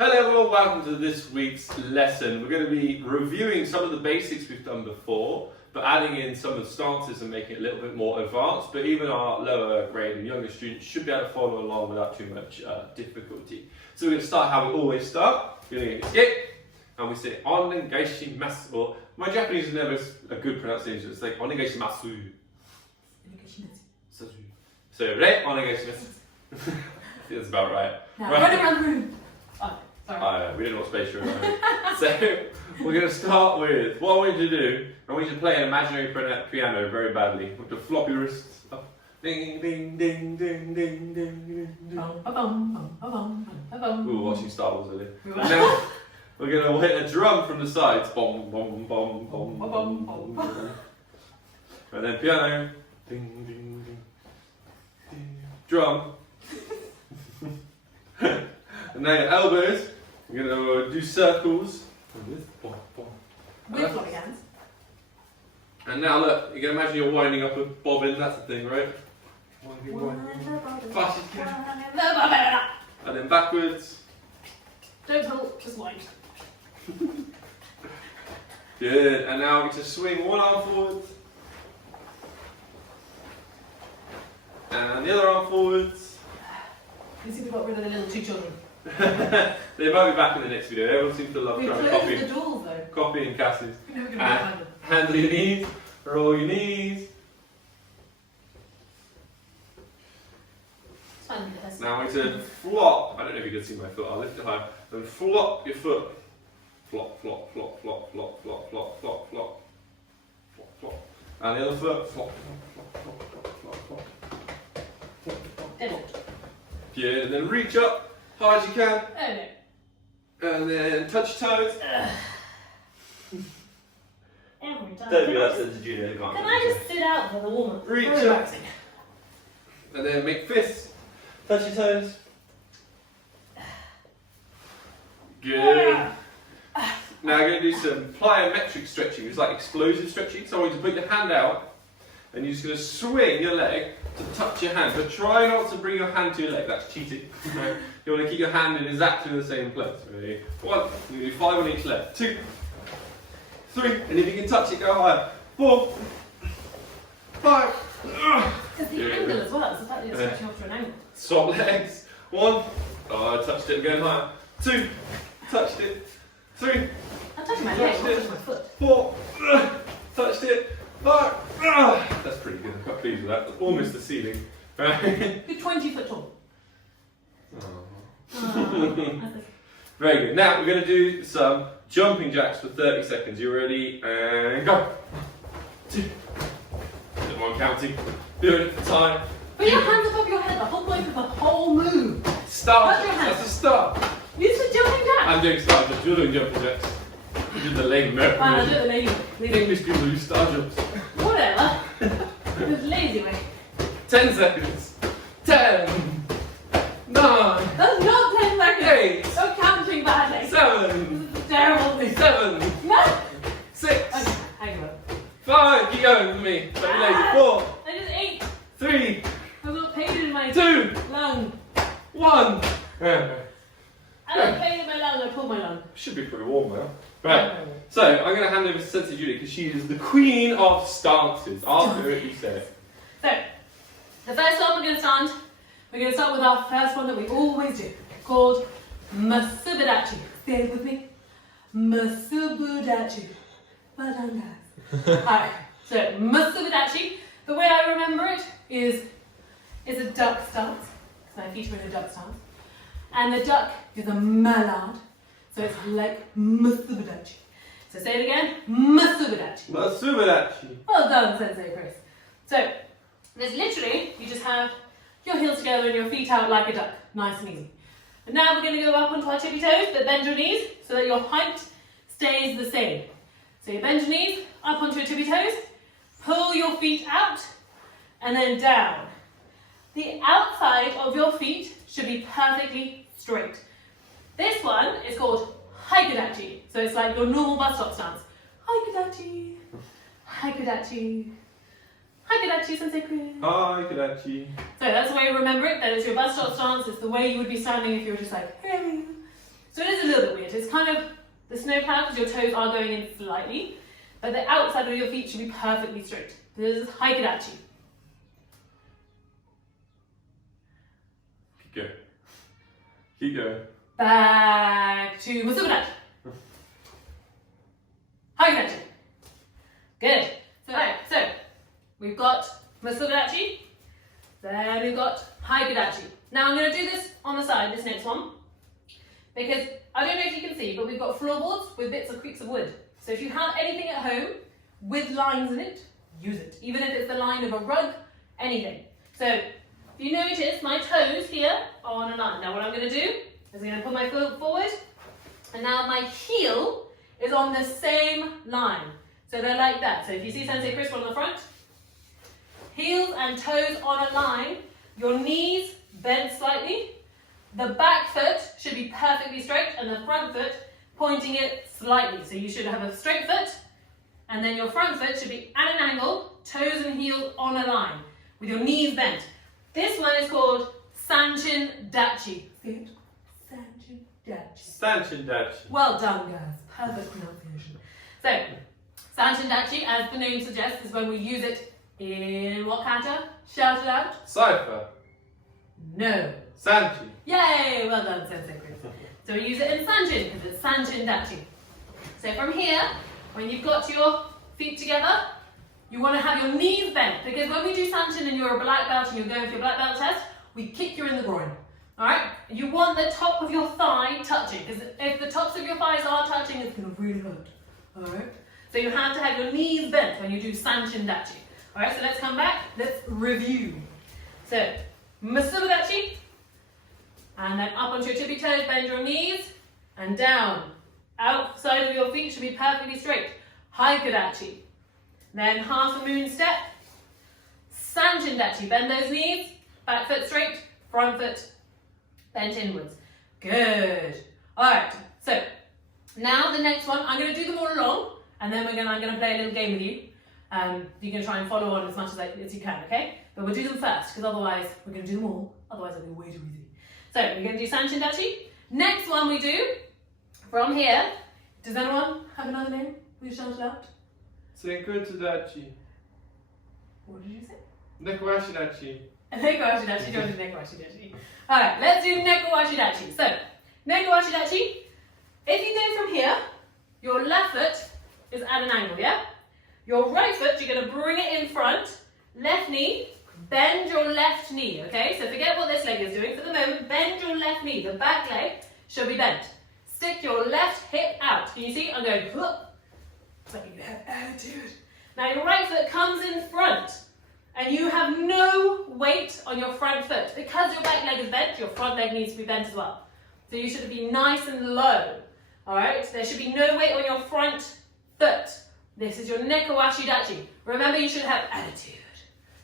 Hello everyone, welcome to this week's lesson. We're going to be reviewing some of the basics we've done before, but adding in some of the stances and making it a little bit more advanced, but even our lower grade and younger students should be able to follow along without too much difficulty. So we're going to start how we always start. We're going to escape, and we say onegaishimasu, or my Japanese is never a good pronunciation, it's like onegaishimasu. So, re, onegaishimasu. That's about right. Now, right. run around the room. Oh, sorry. We don't know what space you're in. So, we're going to start with, what I want you to do, I want you to play an imaginary piano very badly, with the floppy wrists up. Ding, ding, ding, ding, ding, ding, ding. We were watching Star Wars earlier. Now, we're going to hit a drum from the sides. Bom, bom, bom, bom, bom, bom, bom. And then piano. Ding, ding, ding. Drum. And now your elbows, you're going to do circles. With floppy hands. And now look, you can imagine you're winding up a bobbin, that's the thing, right? Fast as you can. And then backwards. Don't pull, just wind. Good, and now we just swing one arm forwards. And the other arm forwards. You see we got rid of the little two children. They might be back in the next video. Everyone seems to love We trying to closed copy. the doors though. Copy and Cassie's. We never gonna find them. Handle your knees, roll your knees. It's fine, but that's Now we turn flop. I don't know if you can see my foot, I'll lift it high. Then flop your foot. Flop, flop, flop, flop, flop, flop, flop, flop, flop. Flop, flop. And the other foot. Flop, flop, flop, flop, flop, flop. Flop, flop. Devil. Good, and then reach up high as you can. Oh no. And then touch your toes. Every time. Don't be that sense, Julia. Can I just sit out for the warm-up? Reach Very up. relaxing. And then make fists. Touch your toes. Good. Now I'm going to do some plyometric stretching. It's like explosive stretching. So I want you to put your hand out and you're just going to swing your leg to touch your hand. But try not to bring your hand to your leg. That's cheating. You want to keep your hand in exactly the same place. Ready? 1. You're going to do 5 on each leg. 2. 3. And if you can touch it, go higher. 4. 5. Because the angle as well. It's the fact that you're stretching off to an angle. Swap legs. 1. Oh, I touched it again higher. 2. Touched it. 3. I'm touching my leg, not touching my foot. 4. Touched it. 5. That's pretty good. I'm quite pleased with that. That's almost the ceiling. Right? You're 20 foot tall. Very good. Now we're going to do some jumping jacks for 30 seconds. You ready? And go. 2. Come on, counting. Do it at the time. Put your hands above your head. The whole point of the whole move. Start. Touch your hands. That's a start. You said jumping jacks. I'm doing star jumps. You're doing jumping jacks. You did the lame American. Fine, I'll do it the lazy way. English people do star jumps. Whatever. It's lazy way. 10 seconds. 10. 9. That's not 10 seconds. 8. You're counting badly. 7. This is a terrible thing. 7. No. 6. Okay, hang on. 5. Keep going with me. Don't be lazy. 4. I just ate. 3. I've got pain in my 2. lung. 1. I got pain in my lung. I pulled my lung. Should be pretty warm now. Right. So I'm going to hand over to Sensei Julie because she is the queen of stances. After it, you say it. So, the first one we're going to start. We're going to start with our first one that we always do, called Masubudachi. Say it with me. Masubudachi. Well done, guys. Alright, so Masubudachi, the way I remember it is a duck stance. So my feet are in a duck stance. And the duck is a mallard. So it's like Masubudachi. So say it again. Masubudachi. Masubudachi. Well done, Sensei Chris. So, there's literally, you just have your heels together and your feet out like a duck. Nice and easy. And now we're going to go up onto our tippy toes, but bend your knees so that your height stays the same. So you bend your knees, up onto your tippy toes, pull your feet out, and then down. The outside of your feet should be perfectly straight. This one is called Haikudachi. So it's like your normal bus stop stance. Haikudachi. Haikudachi. Haikudachi, Sensei Chris. Haikudachi. So that's the way you remember it. That is your bus stop stance. It's the way you would be standing if you were just like, hey. So it is a little bit weird. It's kind of the snow plow because your toes are going in slightly, but the outside of your feet should be perfectly straight. So this is Haikadachi. Keep going. Keep going. Back to Musubidachi. Haikadachi. Good. So we've got Musubidachi, then we've got Haikadachi. Now I'm going to do this on the side, this next one, because I don't know if you can see, but we've got floorboards with bits of creaks of wood. So if you have anything at home with lines in it, use it. Even if it's the line of a rug, anything. So if you notice, my toes here are on a line. Now what I'm going to do is I'm going to put my foot forward, and now my heel is on the same line. So they're like that. So if you see Sensei Chris on the front, heels and toes on a line, your knees bend slightly, the back foot should be perfectly straight and the front foot pointing it slightly. So you should have a straight foot and then your front foot should be at an angle, toes and heels on a line with your knees bent. This one is called sanchin dachi. Sanchin dachi. Sanchin dachi. Well done, guys. Perfect pronunciation. So, sanchin dachi, as the name suggests, is when we use it in what kata? Shout it out. Cipher. No. Sanchin. Yay! Well done, Sensei Chris. So we use it in sanchin because it's sanchin dachi. So from here, when you've got your feet together, you want to have your knees bent because when we do sanchin and you're a black belt and you're going for your black belt test, we kick you in the groin. Alright? You want the top of your thigh touching because if the tops of your thighs are touching, it's going to really hurt. Alright? So you have to have your knees bent when you do sanchin dachi. Alright, so let's come back. Let's review. So, Musubidachi. And then up onto your tippy toes, bend your knees. And down. Outside of your feet should be perfectly straight. Haikadachi. Then half a moon step. Sanchin dachi. Bend those knees. Back foot straight. Front foot bent inwards. Good. Alright, so now the next one, I'm going to do them all along. And then I'm going to play a little game with you. You can try and follow on as much as you can, okay? But we'll do them first, because otherwise we're going to do them all. Otherwise it'll be way too easy. So we're going to do sanchin dachi. Next one we do, from here, does anyone have another name? Will you shout it out? Senkutu dachi. What did you say? Nekowashi dachi. Nekowashi dachi, don't do nekowashi dachi. Alright, let's do nekowashi dachi. So, nekowashi dachi, if you go from here, your left foot is at an angle, yeah? Your right foot, you're going to bring it in front, left knee, bend your left knee, okay? So forget what this leg is doing. For the moment, bend your left knee. The back leg should be bent. Stick your left hip out. Can you see? I'm going, it's like you have attitude. Now your right foot comes in front, and you have no weight on your front foot. Because your back leg is bent, your front leg needs to be bent as well. So you should be nice and low, all right? There should be no weight on your front foot. This is your nekowashi dachi. Remember, you should have attitude.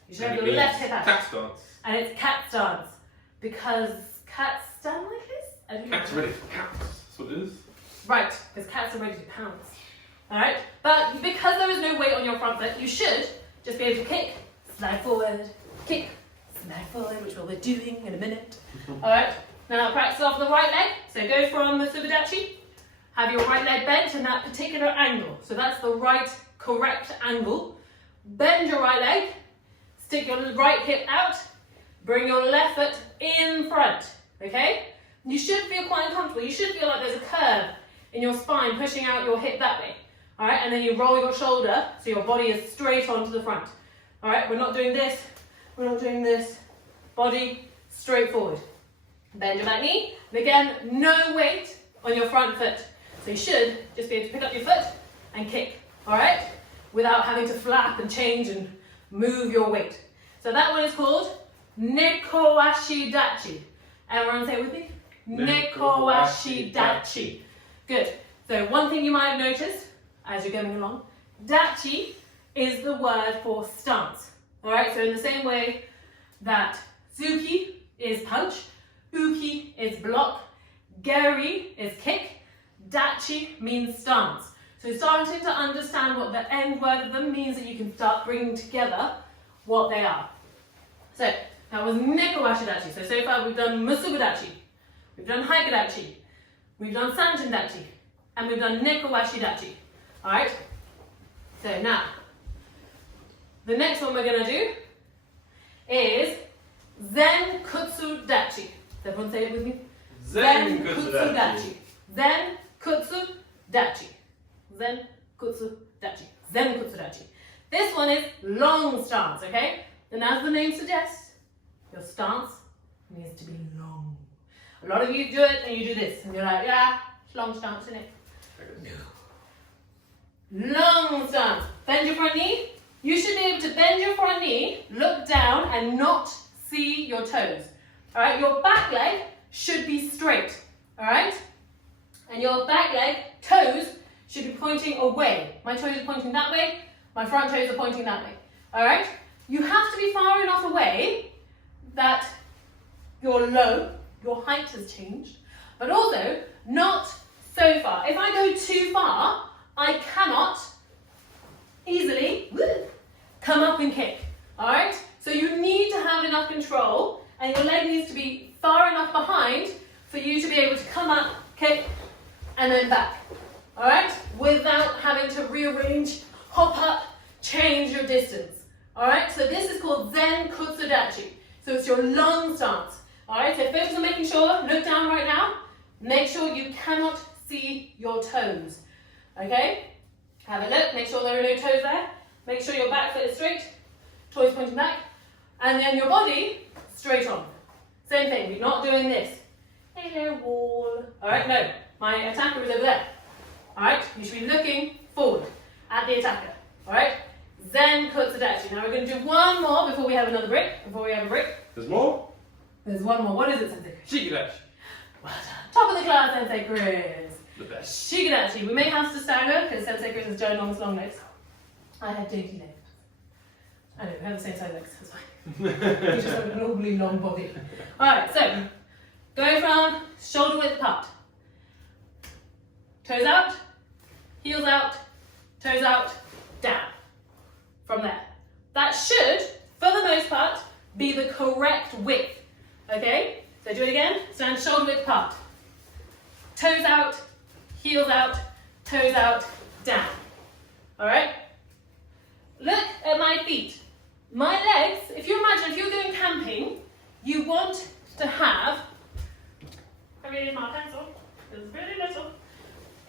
You should have your left hip out. Cat stance. And it's cat stance. Because cats stand like this? I don't know. Cats ready to pounce. That's what it is. Right, because cats are ready to pounce. Alright? But because there is no weight on your front foot, you should just be able to kick, slide forward, kick, slide forward, which we'll be doing in a minute. Alright? Now practice off the right leg. So go from Musubidachi. Have your right leg bent in that particular angle. So that's the right correct angle. Bend your right leg. Stick your right hip out. Bring your left foot in front. Okay? You should feel quite uncomfortable. You should feel like there's a curve in your spine pushing out your hip that way. Alright? And then you roll your shoulder so your body is straight onto the front. Alright? We're not doing this. We're not doing this. Body straight forward. Bend your back knee. And again, no weight on your front foot. So you should just be able to pick up your foot and kick, all right? Without having to flap and change and move your weight. So that one is called nekowashi dachi. Everyone say it with me? Nekowashi dachi. Good. So one thing you might have noticed as you're going along, dachi is the word for stance. All right, so in the same way that zuki is punch, uki is block, geri is kick, dachi means stance. So starting to understand what the end word of them means that you can start bringing together what they are. So that was nekowashi dachi. So far we've done musubidachi, we've done haikadachi, we've done sanchin dachi, and we've done nekowashi dachi. Alright? So now, the next one we're going to do is zen kutsu dachi. Does everyone say it with me? Zen kutsu dachi. Zen kutsu dachi. Zen kutsu dachi. Zen kutsu dachi. This one is long stance, okay? And as the name suggests, your stance needs to be long. A lot of you do it and you do this, and you're like, yeah, it's long stance, isn't it? Long stance. Bend your front knee. You should be able to bend your front knee, look down, and not see your toes. All right, your back leg should be straight. All right, and your back leg toes should be pointing away. My toes are pointing that way. My front toes are pointing that way. All right, you have to be far enough away that you're low, your height has changed, but also not so far. If I go too far, I cannot easily come up and kick. All right, so you need to have enough control, and your leg needs to be far enough behind for you to be able to come up, kick, and then back. All right, without having to rearrange, hop up, change your distance. All right, so this is called zen kutsu dachi. So it's your long stance. All right, so focus on making sure, look down right now, make sure you cannot see your toes. Okay, have a look, make sure there are no toes there. Make sure your back foot is straight, toes pointing back, and then your body straight on. Same thing, we're not doing this. Hey there, wall. All right, no, my attacker is over there. All right, you should be looking forward at the attacker. All right, zen kutsu dachi. Now we're going to do one more before we have another break. There's more? There's one more. What is it, Sensei Chris? Shikidachi. Well done. Top of the class, Sensei Chris. The best. Shikidachi. We may have to stagger because Sensei Chris has ginormous long legs. I have dainty legs. I know, we have the same size legs, that's fine. You just have an awfully long body. Alright, so go from shoulder width apart. Toes out, heels out, toes out, down. From there. That should, for the most part, be the correct width. Okay? So do it again. Stand shoulder width apart. Toes out, heels out, toes out, down. Alright? Look at my feet. My legs, if you imagine, if you're going camping, you want to have, I really need my pencil, it's really little.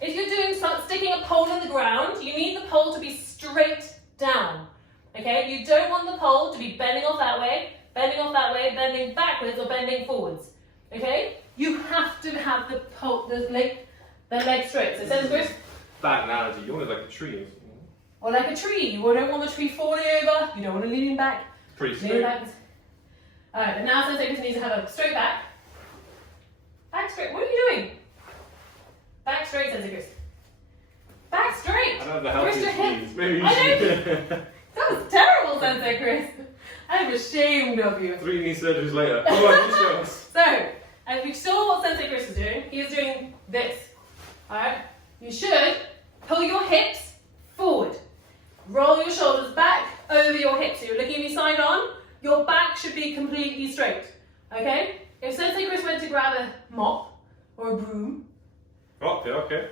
If you're doing sticking a pole in the ground, you need the pole to be straight down. Okay, you don't want the pole to be bending off that way, bending backwards or bending forwards. Okay, you have to have the pole, the leg straight. So Sensei Chris. Bad analogy, you want it like a tree. Or like a tree. You don't want the tree falling over. You don't want to lean back. Pretty straight. Alright, but now Sensei Chris needs to have a straight back. Back straight. What are you doing? Back straight, Sensei Chris. Back straight. I don't have the healthiest knees. Maybe you I should. That was terrible, Sensei Chris. I'm ashamed of you. 3 knee surgeries later. Come on, you show us. So, if you saw what Sensei Chris is doing, he is doing this. Alright? You should pull your hips forward. Roll your shoulders back over your hips. So you're looking at me side on. Your back should be completely straight. Okay? If Sensei Chris went to grab a mop or a broom. Okay.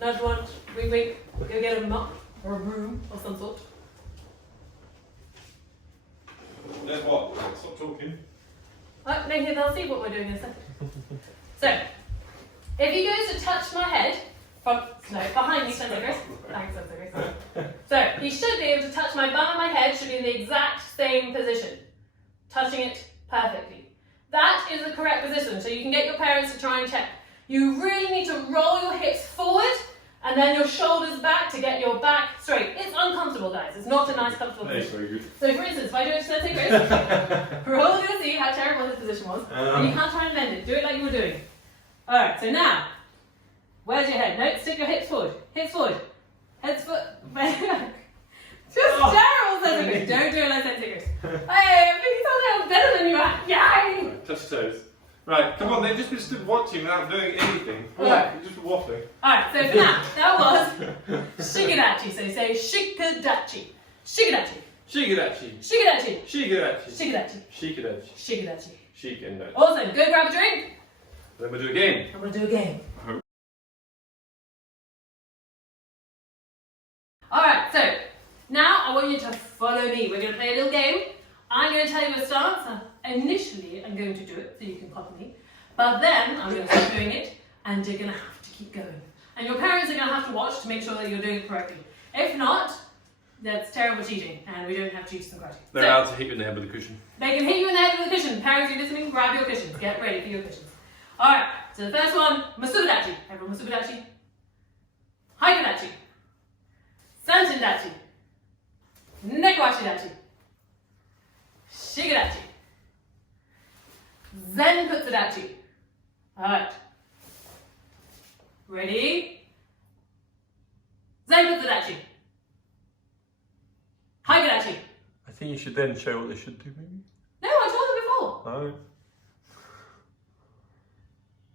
Nudge one, wink, go get a mop or a broom of some sort. There's what? Stop talking. Oh, no, here, they'll see what we're doing in a second. So, if he goes to touch my head, behind me, Sensei Chris. Thanks, Sensei Chris. So, he should be able to touch my bum and my head, should be in the exact same position. Touching it perfectly. That is the correct position, so you can get your parents to try and check. You really need to roll your hips forward and then your shoulders back to get your back straight. It's uncomfortable, guys. It's not a nice, comfortable That is position. very good. So, for instance, if I do it to Sensei Chris, we're all going to see how terrible his position was. And you can't try and bend it. Do it like you were doing. Alright, so now, where's your head? No, stick your hips forward. Hips forward. Heads foot. Just terrible, Sensei Chris. Don't do it like Sensei Chris. Hey, I think someone better than you are. Yay! Touch toes. Right, come on, they've just been stood watching without doing anything. Right. You're just waffling. Alright, so for now, that was Shikidachi. So say Shikadachi. Shikidachi. Shikidachi. Shikidachi. Shikidachi. Shikidachi. Shikidachi. Shikidachi. Shikidachi. Awesome. Go grab a drink. Then we'll do a game. I'm going to do a game. Alright, so now I want you to follow me. We're going to play a little game. I'm going to tell you a stance. Initially, I'm going to do it so you can copy me. But then I'm going to start doing it and you're going to have to keep going. And your parents are going to have to watch to make sure that you're doing it correctly. If not, that's terrible cheating and we don't have cheaters in karate. They're allowed to hit you in the head with a cushion. They can hit you in the head with a cushion. Parents, you're listening, grab your cushions. Get ready for your cushions. Alright, so the first one, Masuba dachi. Everyone, Masuba dachi. Haiku dachi. Sanchin dachi. Nekowashi dachi. Shiga dachi. Zen kutsu dachi. Alright. Ready? Zen kutsu dachi. Haiku dachi. I think you should then show what they should do, maybe. No, I told them before. Oh.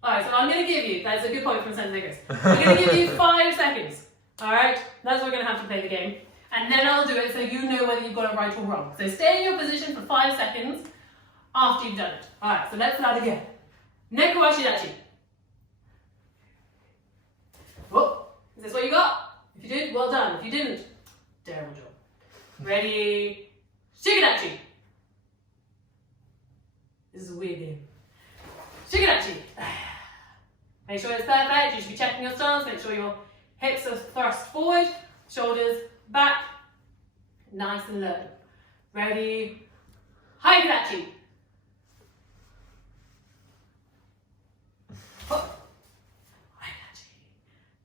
Alright, so I'm going to give you, that's a good point from Sensei. I'm going to give you 5 seconds. Alright, that's what we're going to have to play the game. And then I'll do it so you know whether you've got it right or wrong. So stay in your position for 5 seconds after you've done it. Alright, so let's start again. Nekowashi dachi. Oh, is this what you got? If you did, well done. If you didn't, terrible job. Ready? Shigedachi. This is a weird game. Shigedachi. Make sure it's perfect. You should be checking your stance. Make sure your hips are thrust forward, shoulders back, nice and low. Ready? Haiku-dachi. Oh. Haiku-dachi.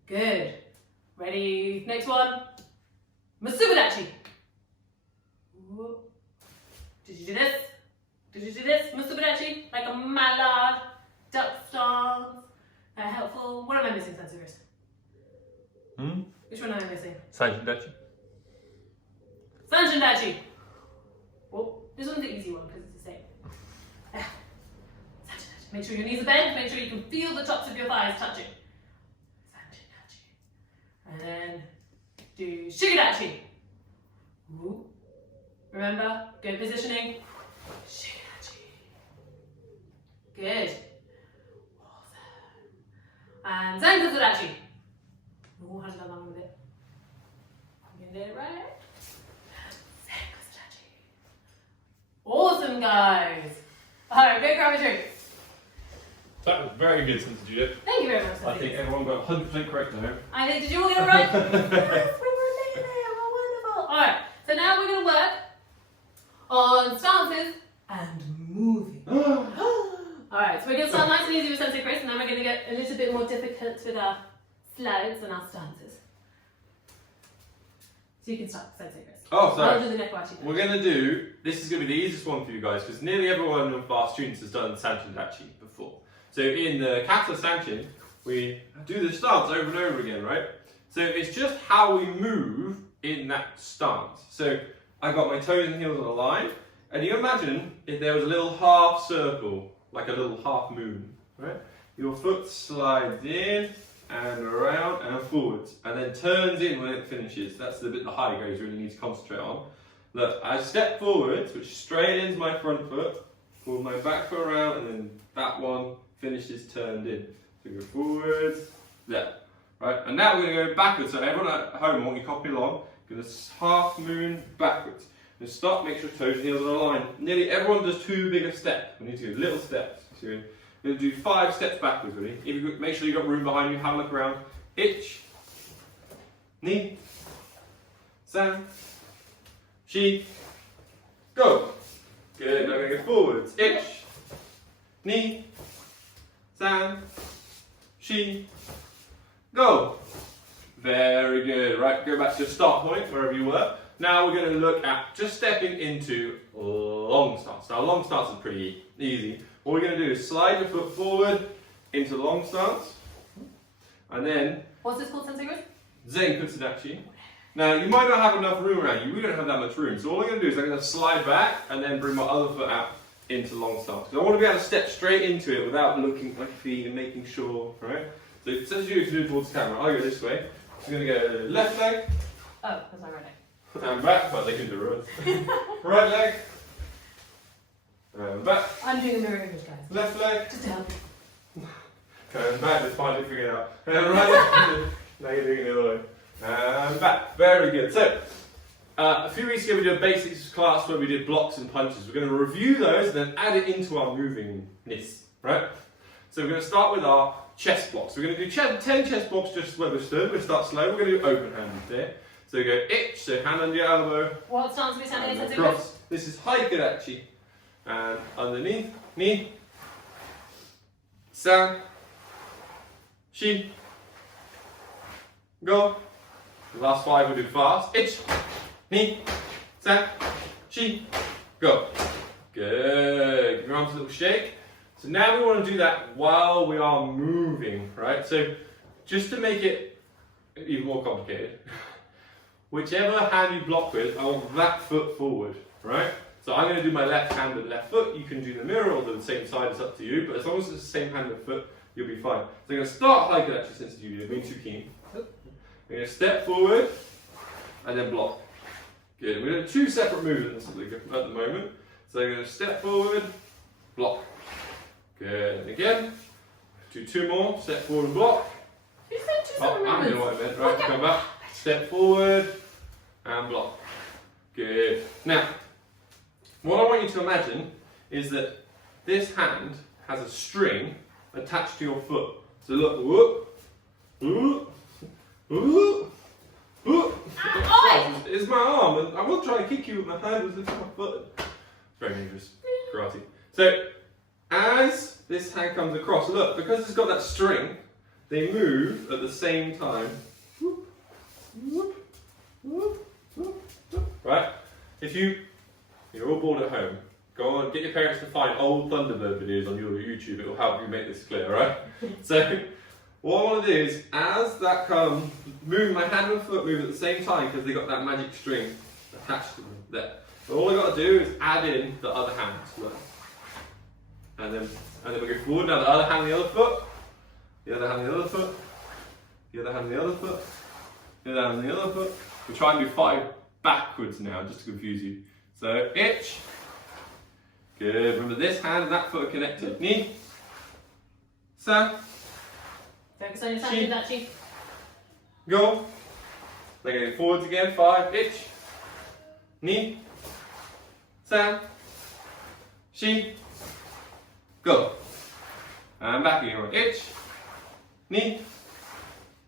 Good. Ready? Next one. Masuba-dachi. Did you do this? Did you do this? Masuba-dachi? Like a mallard, duck stance. Helpful. What am I missing, Sensei Chris? Which one am I missing? Sanchin dachi. Sanchin dachi. Oh, this one's the easy one because it's the same. Sanchin dachi. Make sure your knees are bent. Make sure you can feel the tops of your thighs touching. Sanchin dachi. And then do shigedachi. Ooh. Remember, good positioning. Shigedachi. Good. And Zenkuzu dachi. Oh, how did I land with it? I'm gonna do it right. Zenkuzu dachi. Awesome, guys. Alright, go grab a drink. That was very good, Sensei Judith. Thank you very much. I think everyone got 100% correct, I hope. I think, did you all get it right? Yes, we were nearly there. Well, wonderful. Alright, so now we're going to work on stances and moving. Alright, so we're going to start nice and easy with Sensei Chris, and then we're going to get a little bit more difficult with our slides and our stances. So you can start, Sensei Chris. Oh, sorry. I'll do the nekowashi. We're going to do, this is going to be the easiest one for you guys, because nearly everyone of our students has done Sanchin dachi before. So in the kata sanchin, we do the stance over and over again, right? So it's just how we move in that stance. So I got my toes and heels on a line, and you imagine if there was a little half circle, like a little half moon, right? Your foot slides in and around and forwards, and then turns in when it finishes. That's the bit the high goes really need to concentrate on. Look, I step forwards, which straightens my front foot, pull my back foot around, and then that one finishes turned in. So go forwards, there, right? And now we're going to go backwards. So everyone at home, I want you to copy along. Going to half moon backwards. And stop, make sure toes and heels are aligned. Nearly everyone does too big a step. We need to do little steps. So we're going to do 5 steps backwards, really. If you make sure you've got room behind you, have a look around. Ich, ni, san, shi, go. Good, now we're going to go forwards. Ich, ni, san, shi, go. Very good. Right, go back to your start point, wherever you were. Now we're going to look at just stepping into long stance. Now long stance is pretty easy. What we're going to do is slide your foot forward into long stance. And then... What's this called, Sensei Chris? Zenkutsu dachi. Now you might not have enough room around you. We don't have that much room. So all I'm going to do is I'm going to slide back and then bring my other foot out into long stance. Because I want to be able to step straight into it without looking at my feet and making sure, right? So since you move towards the camera, I'll go this way. I'm going to go left leg. Oh, that's my right leg. And back, but they can do reverse. Right leg. And back. I'm doing a mirror image, guys. Left leg. Just to help you. And back, just finally figured it out. And right, now you're doing it the other way. And back, very good. So, a few weeks ago we did a basics class where we did blocks and punches. We're going to review those and then add it into our movingness, right? So we're going to start with our chest blocks. We're going to do 10 chest blocks just where we're stood. We'll start slow. We're going to do open-handed there. So we go ich, so hand under your elbow. What stance are we standing in? Across. This is high dachi. And underneath, knee, san, shi, go. The last 5 we'll do fast. Ich, knee, san, shi, go. Good. Give your arms a little shake. So now we want to do that while we are moving, right? So just to make it even more complicated, whichever hand you block with, I want that foot forward, right? So I'm going to do my left hand and left foot. You can do the mirror or the same side, it's up to you. But as long as it's the same hand and foot, you'll be fine. So I'm going to start high dachi since you've been too keen. I'm going to step forward and then block. Good. We're doing 2 separate movements at the moment. So I'm going to step forward, block. Good. And again, do 2 more. Step forward and block. You said 2 separate movements. I know what I meant. Right, come back. Step forward and block. Good. Now, what I want you to imagine is that this hand has a string attached to your foot. So look, whoop, whoop, whoop, whoop. It's my arm, and I will try and kick you with my hand with my foot. It's very dangerous. Karate. So, as this hand comes across, look, because it's got that string, they move at the same time. Whoop, whoop, whoop, whoop, whoop. Right? If you're all bored at home, go on, get your parents to find old Thunderbird videos on your YouTube. It will help you make this clear, right? So, what I want to do is, as that comes, move my hand and foot move at the same time because they got that magic string attached to them there. So all I got to do is add in the other hand. Look. And then we go forward. Now the other hand, the other foot. The other hand, the other foot. The other hand, the other foot. The other hand, the other foot. We'll try and do 5 backwards now, just to confuse you. So, ich. Good. Remember this hand and that foot are connected. Ni. San. Focus on your sanchin, dachi. Go. Then going forwards again. 5. Ich. Ni. San. Shi. Go. And back again. Ich. Ni.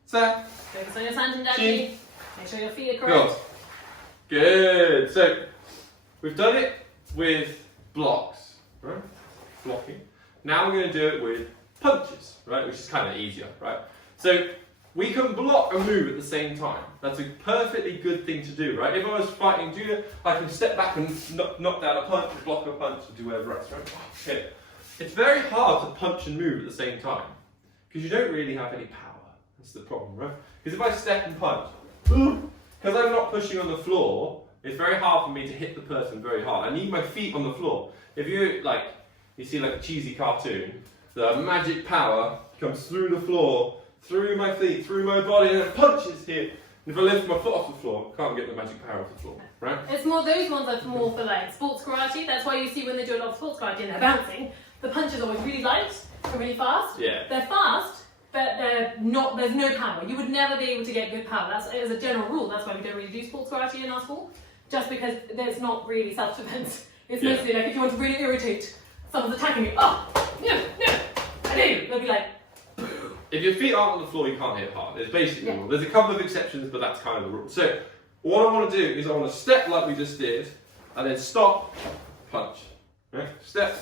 San. Focus on your sanchin, dachi. Make sure your feet are correct. Go. Good. So we've done it with blocks, right? Blocking. Now we're going to do it with punches, right? Which is kind of easier, right? So we can block and move at the same time. That's a perfectly good thing to do, right? If I was fighting judo, I can step back and knock down a punch, block a punch, and do whatever else, right? Okay. It's very hard to punch and move at the same time because you don't really have any power. That's the problem, right? Because if I step and punch, because I'm not pushing on the floor, it's very hard for me to hit the person very hard. I need my feet on the floor. If you see like a cheesy cartoon, the magic power comes through the floor, through my feet, through my body, and it punches here. And if I lift my foot off the floor, I can't get the magic power off the floor, right? It's more, those ones are more for like sports karate. That's why you see when they do a lot of sports karate and they're bouncing, the punch is always really light and really fast. Yeah. They're fast, but they're not, there's no power. You would never be able to get good power. That's as a general rule. That's why we don't really do sports karate in our school. Just because there's not really self-defense. It's mostly like if you want to really irritate someone's attacking you, oh, no, I do. They'll be like, if your feet aren't on the floor, you can't hit hard. It's basically the rule. There's a couple of exceptions, but that's kind of the rule. So, what I want to do is I want to step like we just did, and then stop, punch. Okay? Step,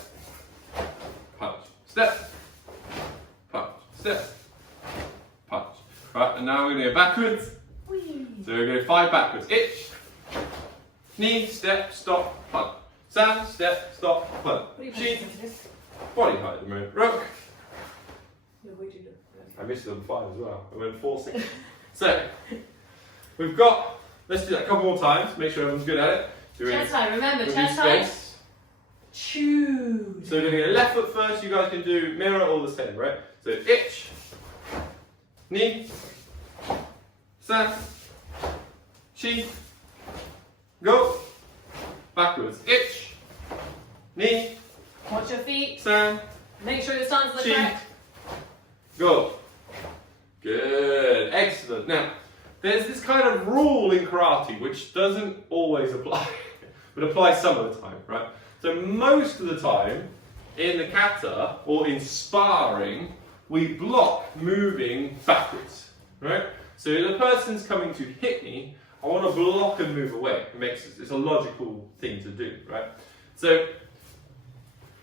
punch. Step, punch. Step, punch. Right, and now we're going to go backwards. whee. So we're going to go 5 backwards. Ich, knee, step, stop, punch. San, step, stop, punch. What are you Shi, punching this? body height at the moment. Rook. You're way too good. I missed it on 5 as well. I went 4, 6. So, we've got, let's do that a couple more times, make sure everyone's good at it. Chest high, remember, We'll chest do high. space. Choose. So we're doing a left foot first, you guys can do mirror all the same, right? So ich, knee, san, shi, go, backwards, ich, knee, Watch your feet. san, Make sure your stances are Chi. correct. Go. Good. Excellent. Now, there's this kind of rule in karate which doesn't always apply, but applies some of the time, right? So most of the time, in the kata or in sparring, we block moving backwards, right? So if the person's coming to hit me, I want to block and move away. It's a logical thing to do, right? So,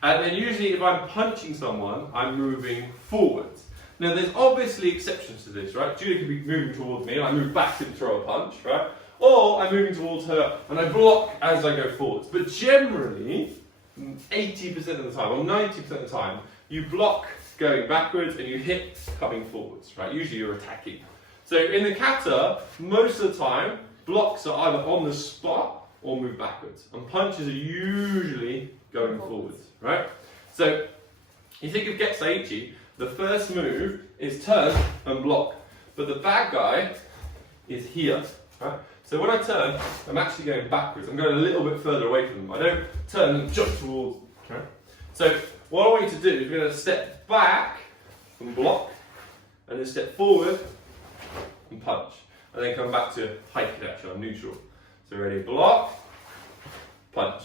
and then usually if I'm punching someone, I'm moving forwards. Now there's obviously exceptions to this, right? Julia could be moving towards me and I move back and throw a punch, right? Or I'm moving towards her and I block as I go forwards. But generally, 80% of the time, or 90% of the time, you block going backwards and you hit coming forwards, right? Usually you're attacking. So in the kata, most of the time, blocks are either on the spot or move backwards. And punches are usually going forwards, right? So you think of Getsaichi, the first move is turn and block. But the bad guy is here, right? So when I turn, I'm actually going backwards. I'm going a little bit further away from them. I don't turn and jump towards them, okay? So what I want you to do is you're going to step back and block, and then step forward and punch. And then come back to hike action, I'm neutral. So ready, block, punch.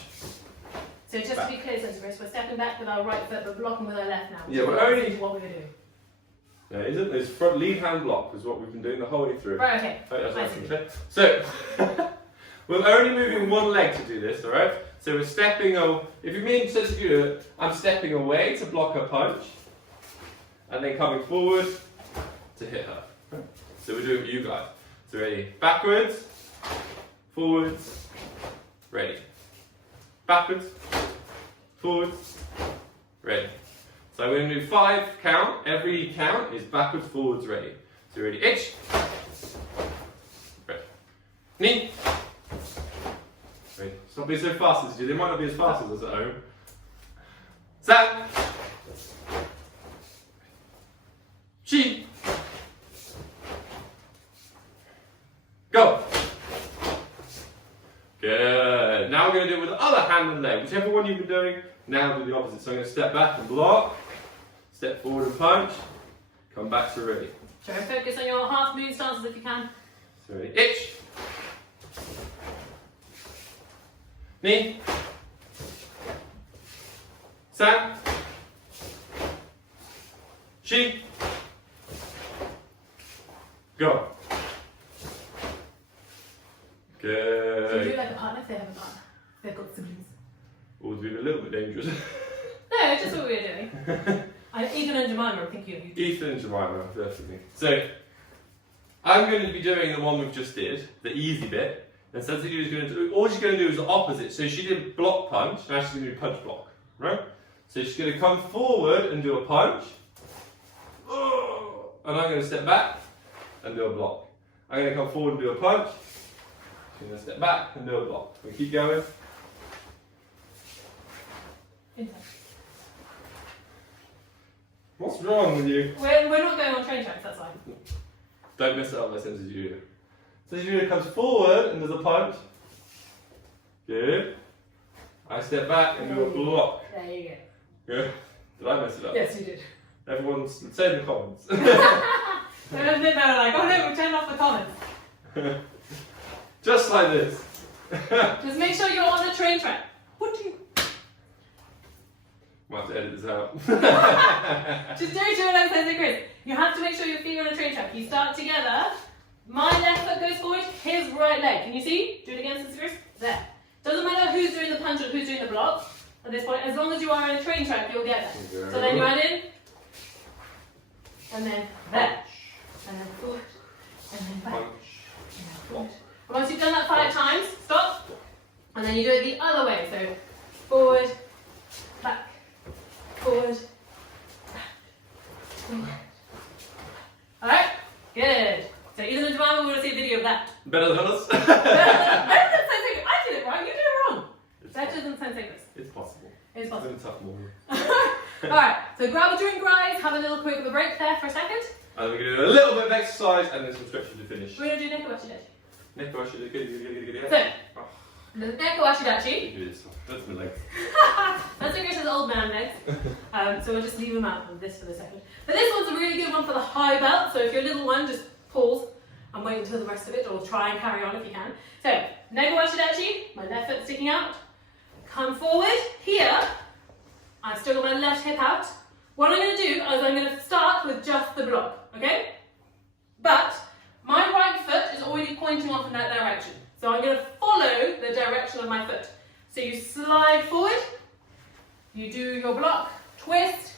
So just to be clear, Chris, we're stepping back with our right foot but blocking with our left now. Yeah, but only... what we're doing. No, it isn't. There's front lead hand block is what we've been doing the whole way through. Right, okay. Right, that's okay. So, we're only moving one leg to do this, alright? So we're stepping, if you mean to do it, I'm stepping away to block her punch, and then coming forward to hit her. Right? So we're doing it with you guys. So ready, backwards, forwards, ready. Backwards, forwards, ready. So we're going to do 5 count. Every count is backwards, forwards, ready. So ready, itch, ready. Knee, ready. Stop being so fast as you do. They might not be as fast as us at home. San, chi, go. Good. Now we're going to do it with the other hand and leg. Whichever one you've been doing, now do the opposite. So I'm going to step back and block, step forward and punch, come back to ready. Try and focus on your half moon stances if you can. So ready, itch, knee, san, chi, go. Good. So you do like a partner if they have a partner. They've got siblings. Always been a little bit dangerous. No, it's just what we're doing. Ethan and Jemima are thinking of you. Ethan and Jemima, definitely. So, I'm going to be doing the one we've just did, the easy bit. And Sensei is going to do, all she's going to do is the opposite. So she did block punch, now she's going to do punch block, right? So she's going to come forward and do a punch. And I'm going to step back and do a block. I'm going to come forward and do a punch. She's going to step back and do a block. We keep going. Inside. What's wrong with you? We're not going on train tracks, that's fine. Don't mess it up by Sensei Julia. Sensei Julia comes forward and does a punch. Good. I step back and do a block. There you go. Good. Did I mess it up? Yes, you did. Everyone say in the comments. They were like, oh no, we turned off the comments. Just like this. Just make sure you're on the train track. What do you... Might have to edit this out. Just do it like Sensei Chris. You have to make sure your feet are on the train track. You start together. My left foot goes forward, his right leg. Can you see? Do it again, Sensei Chris. There. Doesn't matter who's doing the punch or who's doing the block at this point. As long as you are on a train track, you'll get there. Okay. So then you add in. And then there. And then forward. And then back. Punch. And then forward. And once you've done that 5 times, stop. And then you do it the other way. So forward, back, forward, back, forward. Alright? Good. So Ethan and Jemima, we want to see a video of that. Better than us? Better than Sensei Chris. I did it right, you did it wrong. Better than Sensei Chris. It's possible. It's possible. It's been a tough morning. Alright, so grab a drink, guys. Have a little quick of a break there for a second. And we're going to do a little bit of exercise and then some stretching to finish. We're going to do Neko Washi Dachi. Neko, I should do good. So, The neko ashidachi. Do this one. That's my legs. That's Krish's old man legs. So we'll just leave him out of this for the second. But this one's a really good one for the high belt. So if you're a little one, just pause and wait until the rest of it, or try and carry on if you can. So, neko ashidachi, my left foot sticking out. Come forward. Here, I've still got my left hip out. What I'm going to do is I'm going to start with just the block, okay? But my right foot is already pointing off in that direction. So I'm going to follow the direction of my foot. So you slide forward, you do your block, twist,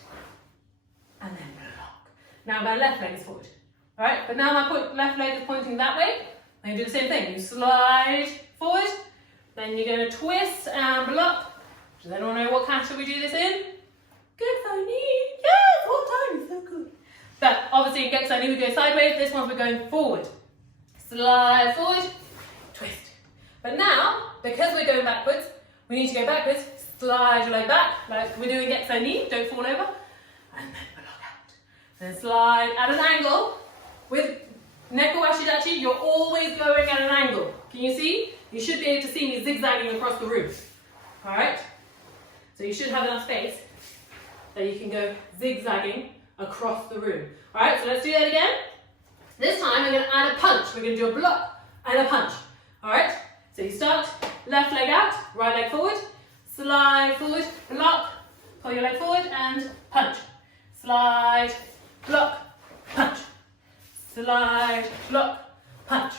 and then block. Now my left leg is forward. Alright, but now my left leg is pointing that way. Then you do the same thing. You slide forward, then you're going to twist and block. Does anyone know what category we do this in? Geksani. Yes, all time is so good. But obviously in Geksani we go sideways. This one we're going forward. Slide forward, twist. But now, because we're going backwards, we need to go backwards. Slide your leg back, like we're doing Geksani. Don't fall over. And then block out. Then slide at an angle. With neko ashidachi, you're always going at an angle. Can you see? You should be able to see me zigzagging across the room. Alright? So you should have enough space that you can go zigzagging across the room. Alright, so let's do that again. This time I'm going to add a punch. We're going to do a block and a punch. Alright? So you start, left leg out, right leg forward, slide forward, block, pull your leg forward and punch. Slide, block, punch. Slide, block, punch.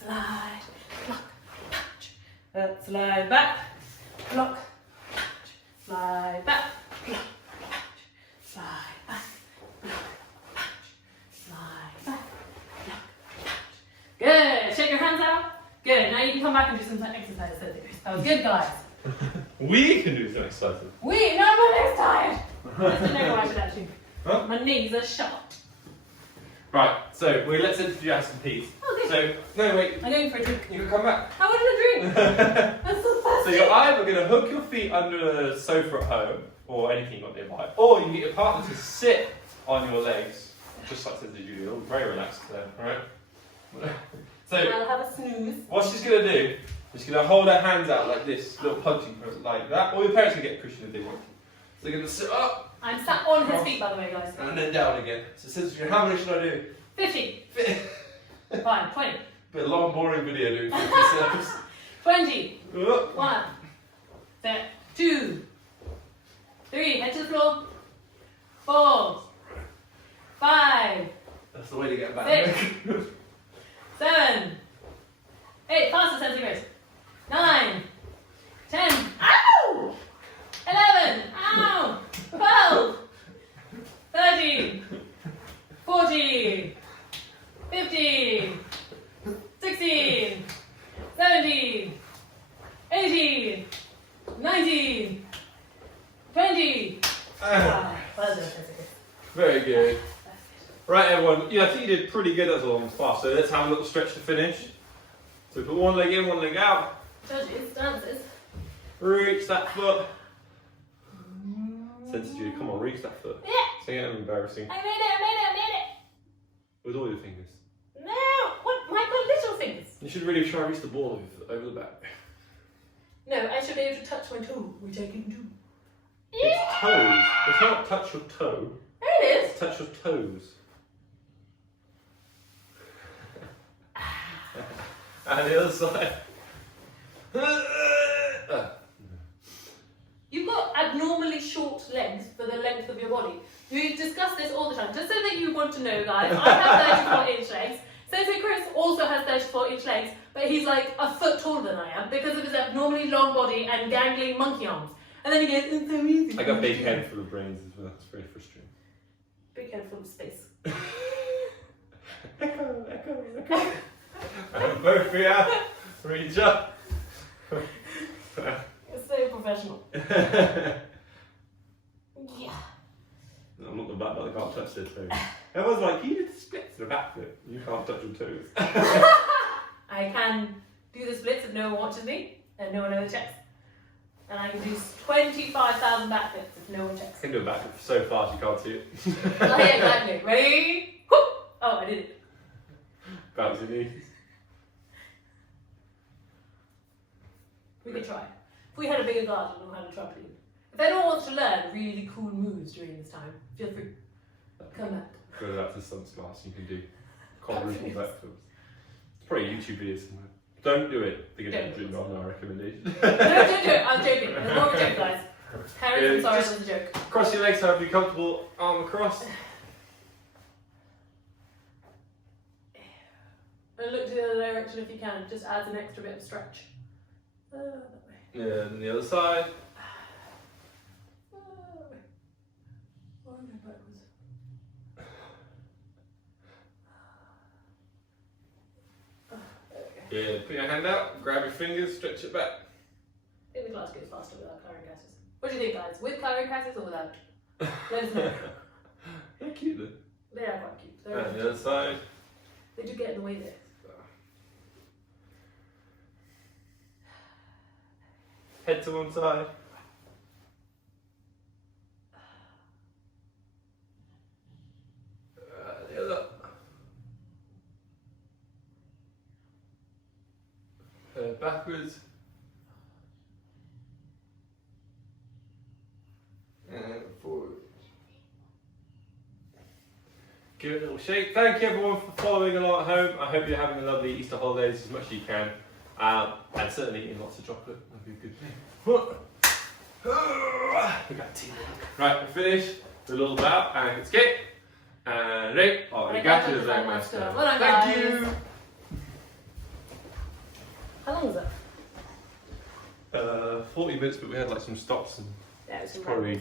Slide, block, punch. Slide back, block, punch. Slide back, block, punch. Slide back, block, punch. Slide back, block, punch. Good. Shake your hands out. Good. Now you can come back and do some exercises. That was good, guys. We can do some exercises. No, my leg's tired. That's the next one I should actually. Huh? My knees are shot. Right, so let's introduce some peas. Okay. So, no, wait. I'm going for a drink. You can come back. I wanted a drink. I'm so thirsty. So you're either going to hook your feet under the sofa at home, or anything you've got nearby, or you can get your partner to sit on your legs, just like Cindy Julie. All very relaxed there, alright? So, I'll have a snooze. what she's going to do, is she's going to hold her hands out like this, little punching pose, like that, or your parents can get a cushion if they want to. So they're going to sit up, I'm sat on his feet, by the way, guys. and then down again. So Cindy Julie, how many should I do? 50. Fine, 20. Bit of long, boring video doing 50 steps. 20. Up. 1. 2. 3. Head to the floor. 4. 5. That's the way to get back. 6. 7. 8. Faster, Sensi Grace. 9. 10. Ow! 11. Ow! 12. 13. 14. 15. 16. 17. 18. 19. 20. Very good. Right, everyone. Yeah, I think you did pretty good. That's a long fast. So let's have a little stretch to finish. So put one leg in, one leg out. Judges, dances. Reach that foot. Sensitive Judy, come on, reach that foot. Yeah. Say it, embarrassing. I made it. With all your fingers. No, what? My got little fingers. You should really try to reach the ball over the back. No, I should be able to touch my toe, which I can do. It's toes. It's not touch your toe. There it is. It's touch your toes. And the other side. You've got abnormally short legs for the length of your body. We discuss this all the time. Just so that you want to know, guys, I have 34-inch legs. Sensei Chris also has 34-inch legs, but he's like a foot taller than I am because of his abnormally long body and gangling monkey arms. And then he goes, it's so easy. I got a big head full of brains as well. It's very frustrating. Big head full of space. Echo. And both feet out. Reach up. It's so professional. Yeah. I'm not the back, but I can't touch their toes. Everyone's like, you did the splits to the back foot. You can't touch your toes. I can do the splits if no one watches me and no one ever checks. And I can do 25,000 back flips if no one checks. I can do a back flip so fast you can't see it. Oh, yeah, exactly. Ready? Whoop! Oh, I did it. Bounce your knees. We could try. If we had a bigger garden or had a trampoline. If anyone wants to learn really cool moves during this time, feel free. Come back. Go to that to stunts class. You can do quadruple backflips. It's probably YouTube videos somewhere. Don't do it. They're going to do not my recommendation. No, don't do it. I'm joking. It was more of a joke, guys. Parents, I'm sorry, it was a joke. Cross your legs, so be comfortable. Arm across. And look to the other direction if you can. Just adds an extra bit of stretch. That way. Yeah, and the other side. That way. Oh, I'm going backwards. Yeah, put your hand out, grab your fingers, stretch it back. I think the class goes faster without carrying gases. What do you think, guys? With carrying gases or without? Let us know. They're cute though. They are quite cute. They're And the other side. They do get in the way there. Head to one side. The other. Backwards. And forward. Give it a little shake. Thank you everyone for following along at home. I hope you're having a lovely Easter holidays as much as you can. And certainly eating lots of chocolate. That'd be a good thing. We got teamwork. Right, we're finished. A little bow and it's kick. And ready? Arigato gozaimasu. Well done, guys. Thank you. How long was that? 40 minutes, but we had like some stops and Yeah, it was probably